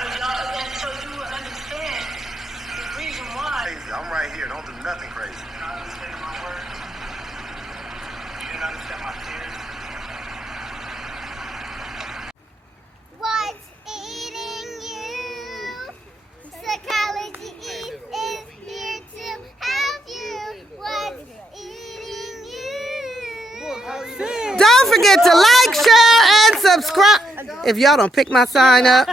And so you will understand the reason why. I'm right here. Don't do nothing crazy. You don't understand my words. You didn't understand my tears. What's eating you? Psychology Eats is here to help you. What's eating you? Don't forget to like, share, and subscribe. If y'all don't pick my sign up.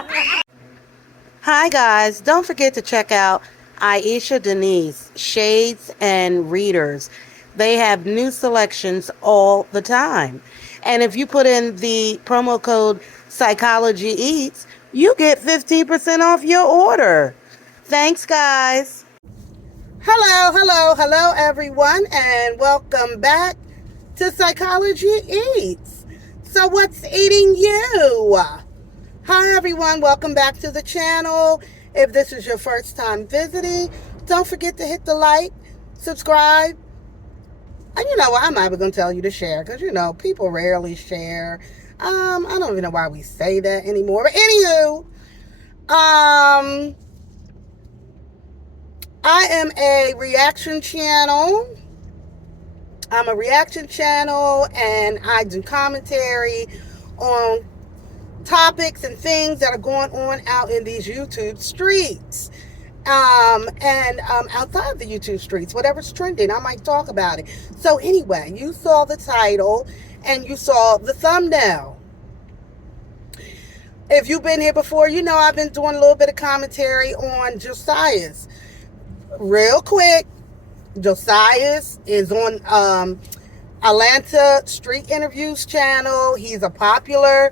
Hi guys, don't forget to check out Aisha Denise, Shades and Readers. They have new selections all the time. And if you put in the promo code Psychology Eats, you get 15% off your order. Thanks guys. Hello everyone, and welcome back to Psychology Eats. So what's eating you? Hi everyone, welcome back to the channel. If this is your first time visiting, don't forget to hit the like, subscribe, and you know what, I'm not even going to tell you to share, because you know, people rarely share. I don't even know why we say that anymore, but anywho, I am a reaction channel. I'm a reaction channel, and I do commentary on topics and things that are going on out in these YouTube streets. And outside the YouTube streets, whatever's trending, I might talk about it. So anyway, you saw the title and you saw the thumbnail. If you've been here before, you know I've been doing a little bit of commentary on Josais. Real quick, Josais is on Atlanta Street Interviews channel. He's a popular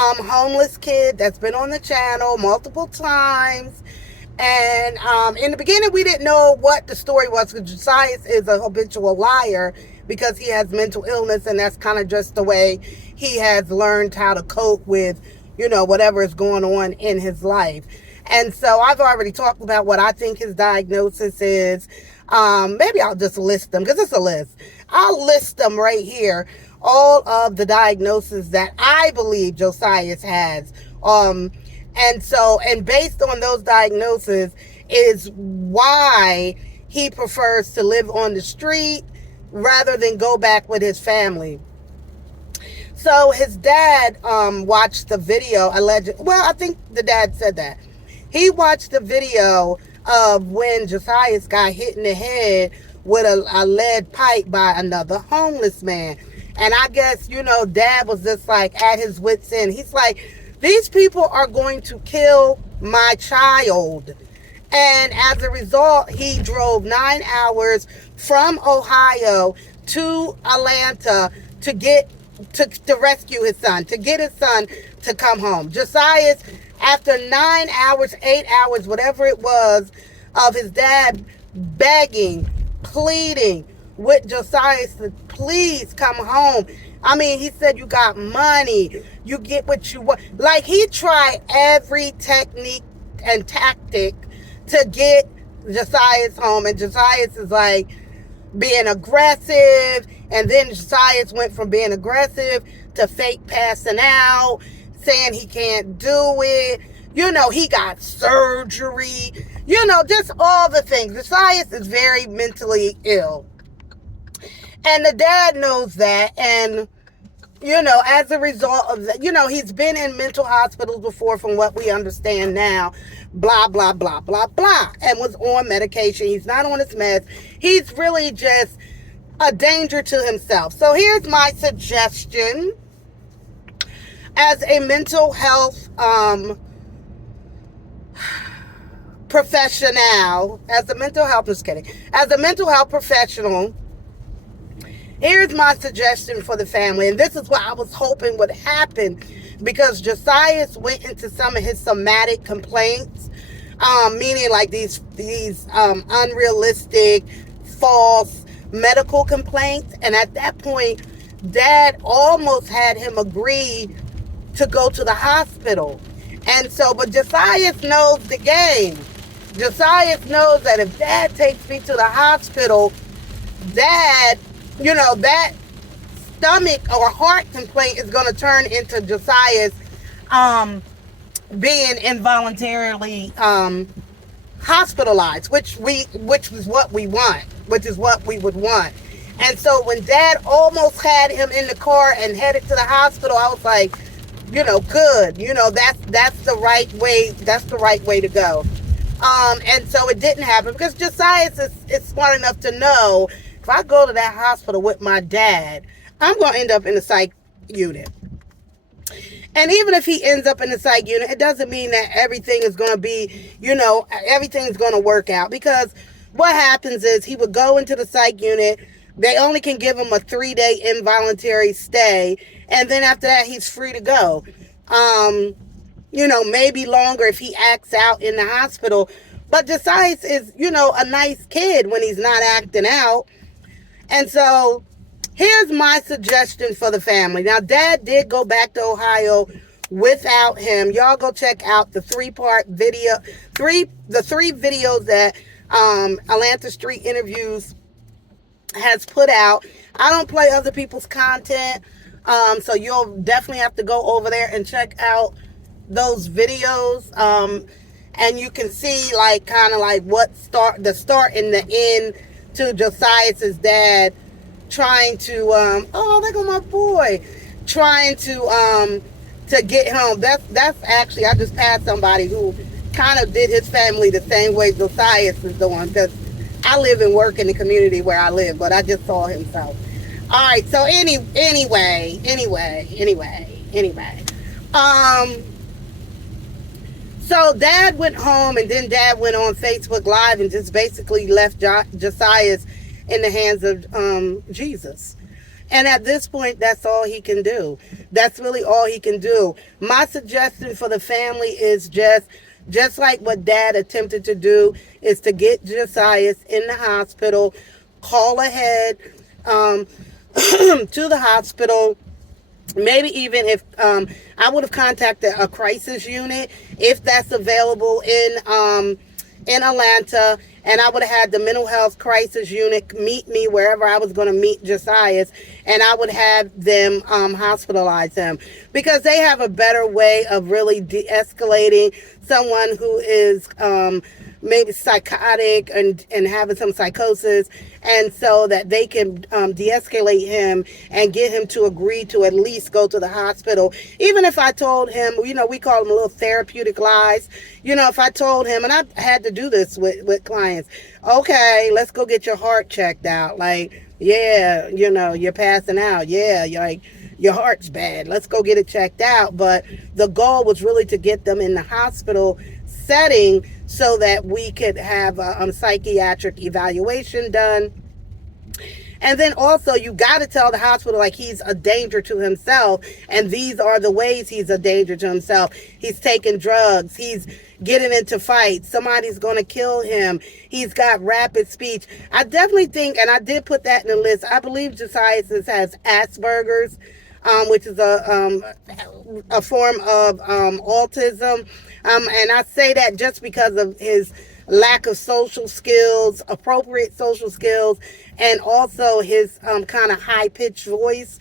homeless kid that's been on the channel multiple times. And in the beginning, we didn't know what the story was, because Josais is a habitual liar because he has mental illness, and that's kind of just the way he has learned how to cope with, you know, whatever is going on in his life. And so I've already talked about what I think his diagnosis is. Maybe I'll just list them, because it's a list. I'll list them right here. All of the diagnoses that I believe Josais has. And based on those diagnoses is why he prefers to live on the street rather than go back with his family. So his dad watched the video, I think the dad said that. He watched the video of when Josais got hit in the head with a lead pipe by another homeless man. And I guess, you know, dad was just like at his wit's end. He's like, these people are going to kill my child. And as a result, he drove 9 hours from Ohio to Atlanta to rescue his son, to get his son to come home. Josais, after 9 hours, 8 hours, whatever it was, of his dad begging, pleading with Josais to please come home. I mean, he said, you got money, you get what you want. Like, he tried every technique and tactic to get Josais home. And Josais is like being aggressive. And then Josais went from being aggressive to fake passing out, saying he can't do it. You know, he got surgery. You know, just all the things. Josais is very mentally ill. And the dad knows that. And, you know, as a result of that, you know, he's been in mental hospitals before, from what we understand now. Blah, blah, blah, blah, blah. And was on medication. He's not on his meds. He's really just a danger to himself. So here's my suggestion. As a mental health professional, as a mental health professional, here's my suggestion for the family. And this is what I was hoping would happen, because Josais went into some of his somatic complaints, meaning like these unrealistic, false medical complaints. And at that point, dad almost had him agree to go to the hospital. And so, but Josais knows the game. Josais knows that if dad takes me to the hospital, dad, you know, that stomach or heart complaint is going to turn into Josais being involuntarily hospitalized, which was what we want, which is what we would want. And so when Dad almost had him in the car and headed to the hospital, I was like, good. That's the right way. That's the right way to go. And so it didn't happen because Josiah is smart enough to know if I go to that hospital with my dad, I'm going to end up in the psych unit. And even if he ends up in the psych unit, it doesn't mean that everything is going to be, everything's going to work out. Because what happens is he would go into the psych unit. They only can give him a 3-day involuntary stay. And then after that, he's free to go. Maybe longer if he acts out in the hospital. But Josias is, a nice kid when he's not acting out. And so here's my suggestion for the family. Now, Dad did go back to Ohio without him. Y'all go check out the 3-part video, the 3 videos that Atlanta Street Interviews has put out. I don't play other people's content, so you'll definitely have to go over there and check out those videos. And you can see kind of the start and the end to Josias' dad trying to oh, there go my boy, trying to get home. That's actually, I just passed somebody who kind of did his family the same way Josias is doing, because I live and work in the community where I live, but I just saw him. So all right, so anyway, so Dad went home, and then Dad went on Facebook Live and just basically left Josias in the hands of Jesus. And at this point, that's all he can do. That's really all he can do. My suggestion for the family is just like what Dad attempted to do, is to get Josias in the hospital, call ahead to the hospital. Maybe even if I would have contacted a crisis unit if that's available in Atlanta, and I would have had the mental health crisis unit meet me wherever I was going to meet Josias, and I would have them hospitalize him, because they have a better way of really de-escalating someone who is maybe psychotic and having some psychosis, and so that they can de-escalate him and get him to agree to at least go to the hospital. Even if I told him, we call them little therapeutic lies. If I told him, and I've had to do this with clients, okay, let's go get your heart checked out. Yeah, you're passing out. Yeah, your heart's bad. Let's go get it checked out. But the goal was really to get them in the hospital setting so that we could have a psychiatric evaluation done. And then also, you got to tell the hospital he's a danger to himself, and these are the ways he's a danger to himself. He's taking drugs. He's getting into fights. Somebody's going to kill him. He's got rapid speech. I definitely think, and I did put that in the list, I believe Josias has Asperger's, which is a form of autism. And I say that just because of his lack of social skills, appropriate social skills, and also his kind of high-pitched voice.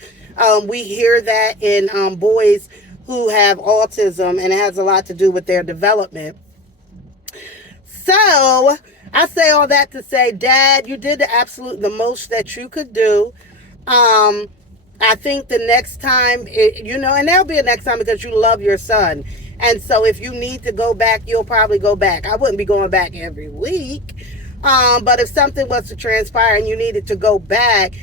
We hear that in boys who have autism, and it has a lot to do with their development. So I say all that to say, Dad, you did the most that you could do. I think the next time, and there'll be a next time because you love your son. And so if you need to go back, you'll probably go back. I wouldn't be going back every week. But if something was to transpire and you needed to go back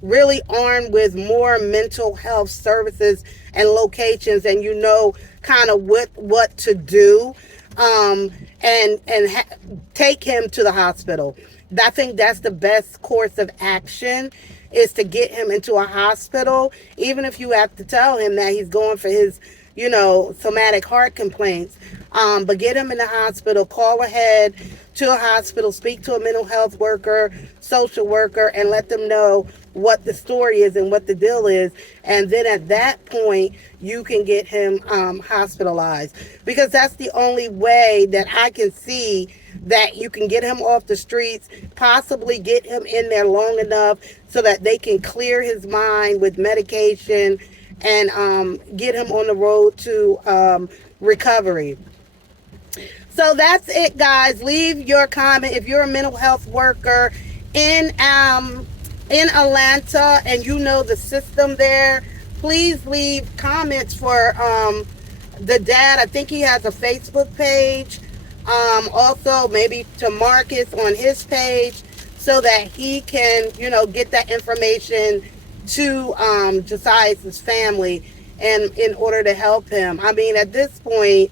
really armed with more mental health services and locations, and kind of what to do, take him to the hospital. I think that's the best course of action, is to get him into a hospital, even if you have to tell him that he's going for his somatic heart complaints. But get him in the hospital, call ahead to a hospital, speak to a mental health worker, social worker, and let them know what the story is and what the deal is. And then at that point, you can get him hospitalized, because that's the only way that I can see that you can get him off the streets, possibly get him in there long enough so that they can clear his mind with medication and get him on the road to recovery. So that's it, guys. Leave your comment if you're a mental health worker in Atlanta and you know the system there. Please leave comments for the dad. I think he has a Facebook page. Also, maybe to Marcus on his page so that he can, get that information to Josiah's family and in order to help him. I mean, at this point,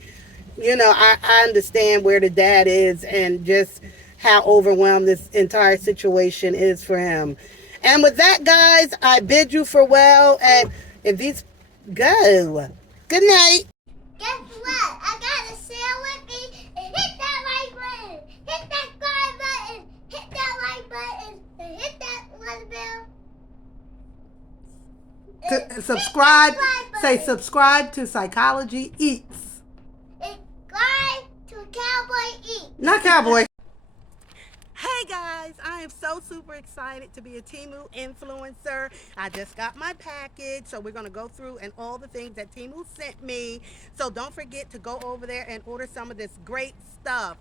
I understand where the dad is and just how overwhelmed this entire situation is for him. And with that, guys, I bid you farewell. And if these go, good night. Guess what? I got a sale with me. And hit that like button. Hit that subscribe button. Hit that like button. And hit that little bell. Subscribe. Say subscribe to Psychology Eats. Subscribe to Cowboy Eats. Not Cowboy. Hey guys, I am so super excited to be a TEMU influencer. I just got my package, so we're going to go through and all the things that TEMU sent me. So don't forget to go over there and order some of this great stuff.